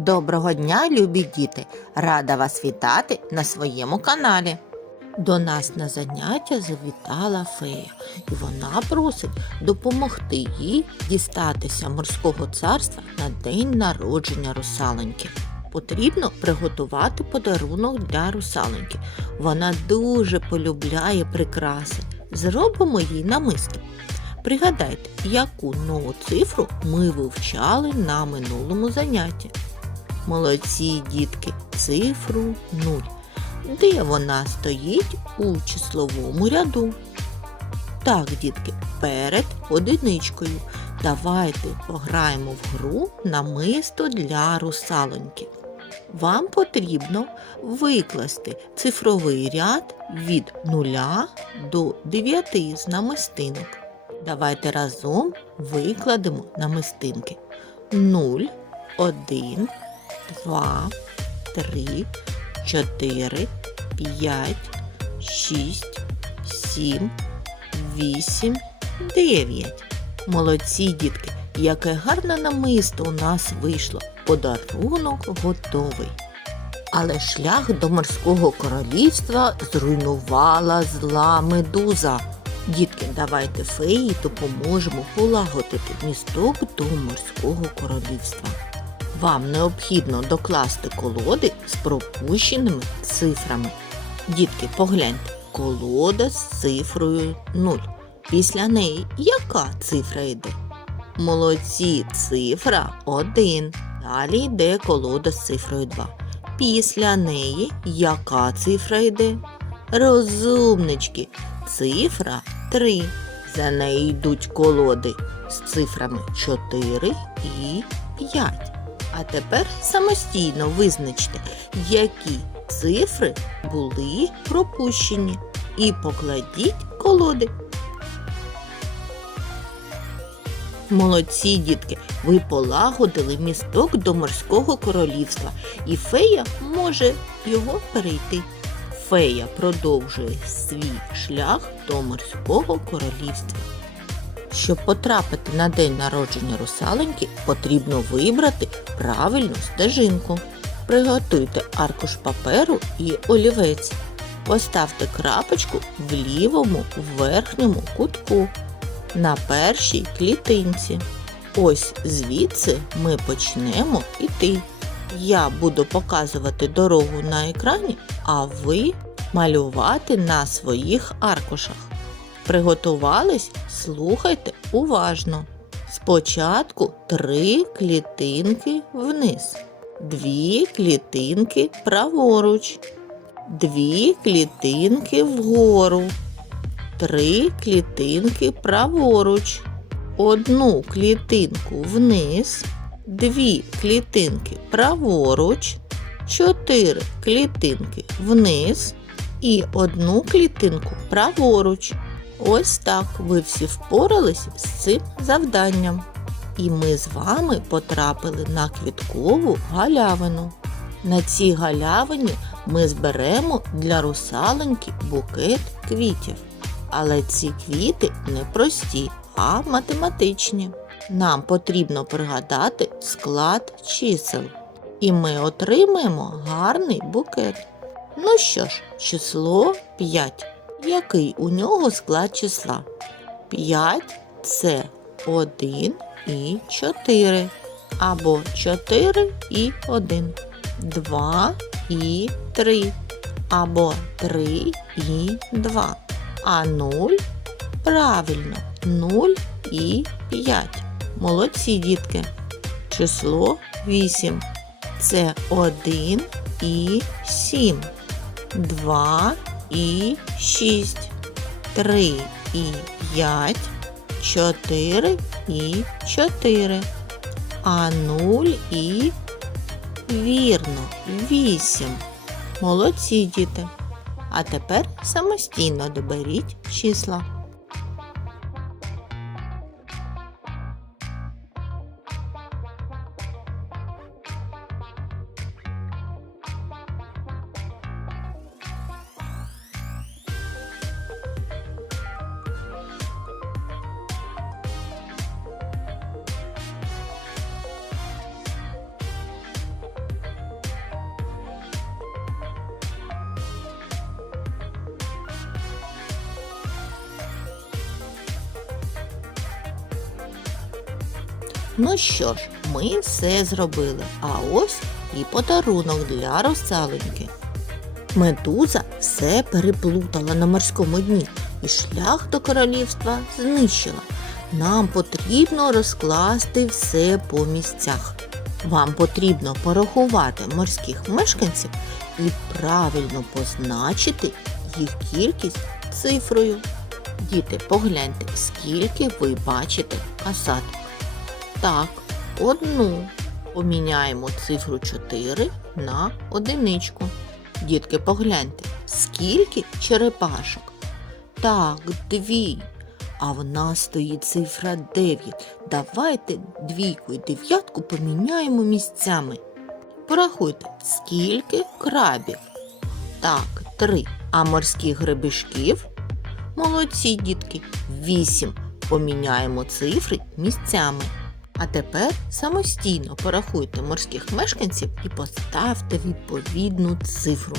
Доброго дня, любі діти! Рада вас вітати на своєму каналі. До нас на заняття завітала фея, і вона просить допомогти їй дістатися морського царства на день народження русаленьки. Потрібно приготувати подарунок для русаленьки. Вона дуже полюбляє прикраси. Зробимо їй намисто. Пригадайте, яку нову цифру ми вивчали на минулому занятті. Молодці, дітки, цифру 0. Де вона стоїть у числовому ряду? Так, дітки, перед одиничкою. Давайте пограємо в гру намисто для русалоньки. Вам потрібно викласти цифровий ряд від 0 до 9 з намистинок. Давайте разом викладемо намистинки. 0, 1, 2, 3, 4, 5, 6, 7, 8, 9. Молодці, дітки, яке гарне намисто у нас вийшло. Подарунок готовий. Але шлях до морського королівства зруйнувала зла медуза. Дітки, давайте феї допоможемо полагодити місток до морського королівства. Вам необхідно докласти колоди з пропущеними цифрами. Дітки, погляньте, колода з цифрою 0. Після неї яка цифра йде? Молодці, цифра 1. Далі йде колода з цифрою 2. Після неї яка цифра йде? Розумнички, цифра 3. За нею йдуть колоди з цифрами 4 і 5. А тепер самостійно визначте, які цифри були пропущені, і покладіть колоди. Молодці, дітки, ви полагодили місток до морського королівства, і фея може його перейти. Фея продовжує свій шлях до морського королівства. Щоб потрапити на день народження русаленьки, потрібно вибрати правильну стежинку. Приготуйте аркуш паперу і олівець. Поставте крапочку в лівому верхньому кутку на першій клітинці. Ось звідси ми почнемо йти. Я буду показувати дорогу на екрані, а ви малювати на своїх аркушах. Приготувались? Слухайте уважно. Спочатку три клітинки вниз, дві клітинки праворуч, дві клітинки вгору, три клітинки праворуч, одну клітинку вниз, дві клітинки праворуч, чотири клітинки вниз. І одну клітинку праворуч. Ось так ви всі впорались з цим завданням. І ми з вами потрапили на квіткову галявину. На цій галявині ми зберемо для русаленьки букет квітів. Але ці квіти не прості, а математичні. Нам потрібно пригадати склад чисел. І ми отримаємо гарний букет. Ну що ж, число 5. Який у нього склад числа? 5 це 1 і 4. Або 4 і 1. 2 і 3. Або 3 і 2. А 0 правильно 0 і 5. Молодці дітки. Число 8. Це 1 і 7. 2 і 6, 3 і 5, 4 і 4, а 0 і вірно 8. Молодці діти. А тепер самостійно доберіть числа. Ну що ж, ми все зробили, а ось і подарунок для русалоньки. Медуза все переплутала на морському дні і шлях до королівства знищила. Нам потрібно розкласти все по місцях. Вам потрібно порахувати морських мешканців і правильно позначити їх кількість цифрою. Діти, погляньте, скільки ви бачите касаток. Так, одну. Поміняємо цифру 4 на одиничку. Дітки, погляньте, скільки черепашок? Так, дві. А в нас стоїть цифра 9. Давайте двійку і дев'ятку поміняємо місцями. Порахуйте, скільки крабів? Так, три. А морських гребешків? Молодці, дітки, вісім. Поміняємо цифри місцями. А тепер самостійно порахуйте морських мешканців і поставте відповідну цифру.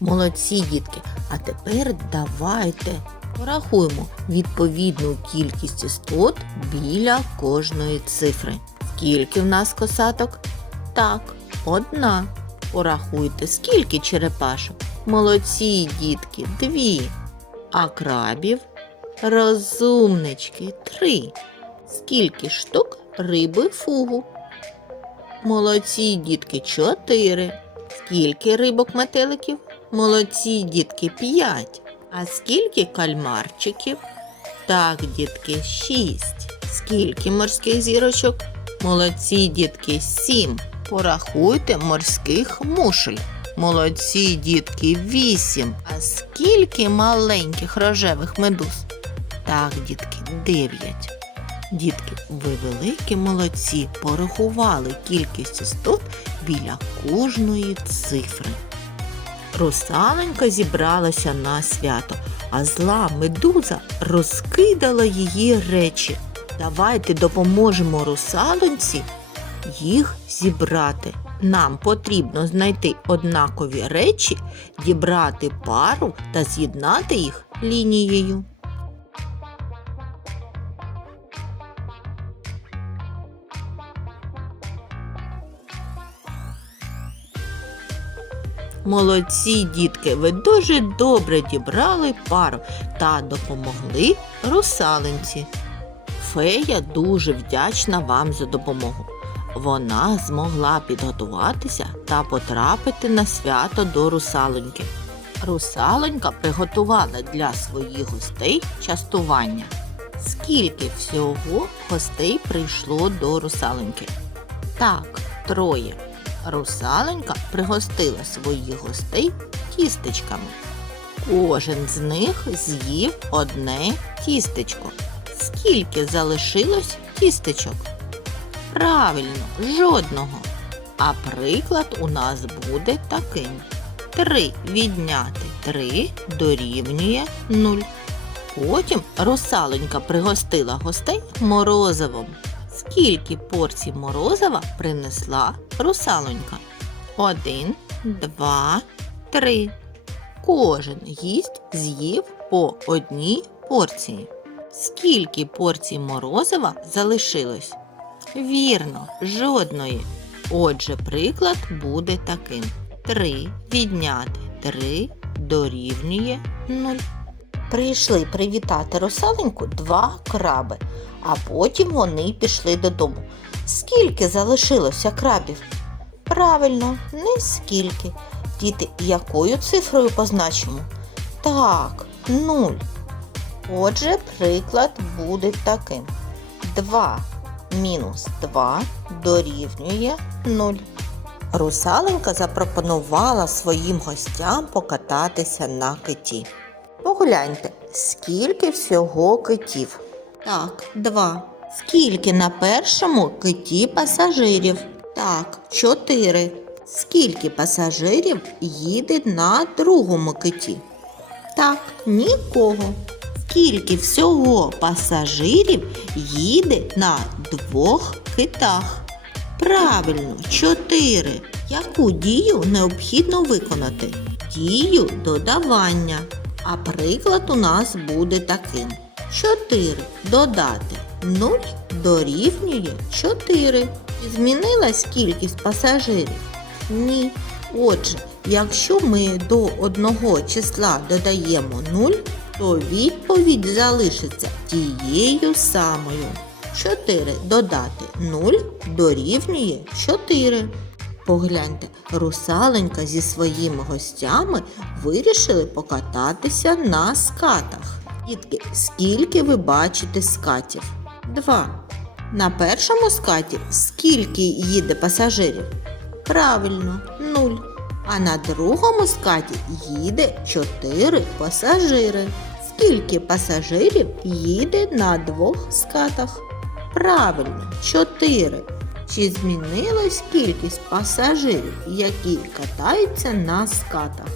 Молодці, дітки, а тепер давайте порахуємо відповідну кількість істот біля кожної цифри. Скільки в нас косаток? Так, одна. Порахуйте, скільки черепашок. Молодці, дітки, дві. А крабів? Розумнички, три. Скільки штук риби фугу? Молодці, дітки, чотири. Скільки рибок метеликів? Молодці, дітки, п'ять. А скільки кальмарчиків? Так, дітки, шість. Скільки морських зірочок? Молодці, дітки, сім. Порахуйте морських мушель. Молодці, дітки, вісім. А скільки маленьких рожевих медуз? Так, дітки, дев'ять. Дітки, ви великі молодці, порахували кількість істот біля кожної цифри. Русаленька зібралася на свято, а зла медуза розкидала її речі. Давайте допоможемо русалоньці їх зібрати. Нам потрібно знайти однакові речі, дібрати пару та з'єднати їх лінією. Молодці, дітки, ви дуже добре дібрали пару та допомогли русалинці. Фея дуже вдячна вам за допомогу. Вона змогла підготуватися та потрапити на свято до русалоньки. Русалонька приготувала для своїх гостей частування. Скільки всього гостей прийшло до русалоньки? Так, троє. Русаленька пригостила своїх гостей тістечками. Кожен з них з'їв одне тістечко. Скільки залишилось тістечок? Правильно, жодного. А приклад у нас буде таким. 3 відняти 3 дорівнює 0. Потім русаленька пригостила гостей морозивом. Скільки порцій морозива принесла русалонька? Один, два, три. Кожен гість з'їв по одній порції. Скільки порцій морозива залишилось? Вірно, жодної. Отже, приклад буде таким. 3 відняти 3 дорівнює 0. Прийшли привітати русаленьку два краби, а потім вони пішли додому. Скільки залишилося крабів? Правильно, не скільки. Діти, якою цифрою позначимо? Так, 0. Отже, приклад буде таким. 2 мінус 2 дорівнює 0. Русаленька запропонувала своїм гостям покататися на киті. Погляньте, скільки всього китів. Так, два. Скільки на першому киті пасажирів? Так, чотири. Скільки пасажирів їде на другому киті? Так, нікого. Скільки всього пасажирів їде на двох китах? Правильно, чотири. Яку дію необхідно виконати? Дію додавання. А приклад у нас буде таким: 4 додати 0 дорівнює 4. Чи змінилась кількість пасажирів? Ні. Отже, якщо ми до одного числа додаємо 0, то відповідь залишиться тією самою. 4 додати 0 дорівнює 4. Погляньте, русаленька зі своїми гостями вирішили покататися на скатах. Дітки, скільки ви бачите скатів? Два. На першому скаті скільки їде пасажирів? Правильно, нуль. А на другому скаті їде 4 пасажири. Скільки пасажирів їде на двох скатах? Правильно, 4. Чи змінилась кількість пасажирів, які катаються на скатах?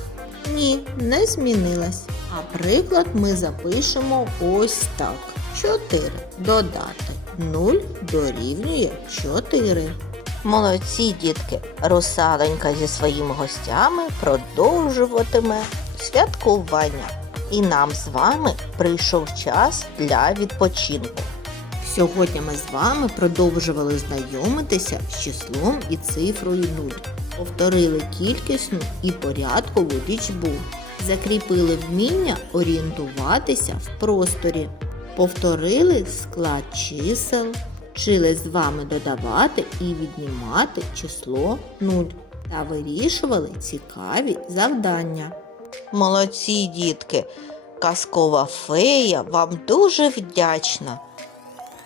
Ні, не змінилась. А приклад ми запишемо ось так. 4 додати 0 дорівнює 4. Молодці, дітки! Русаленька зі своїми гостями продовжуватиме святкування. І нам з вами прийшов час для відпочинку. Сьогодні ми з вами продовжували знайомитися з числом і цифрою 0. Повторили кількісну і порядкову лічбу. Закріпили вміння орієнтуватися в просторі. Повторили склад чисел. Вчили з вами додавати і віднімати число 0 та вирішували цікаві завдання. Молодці, дітки! Казкова фея вам дуже вдячна.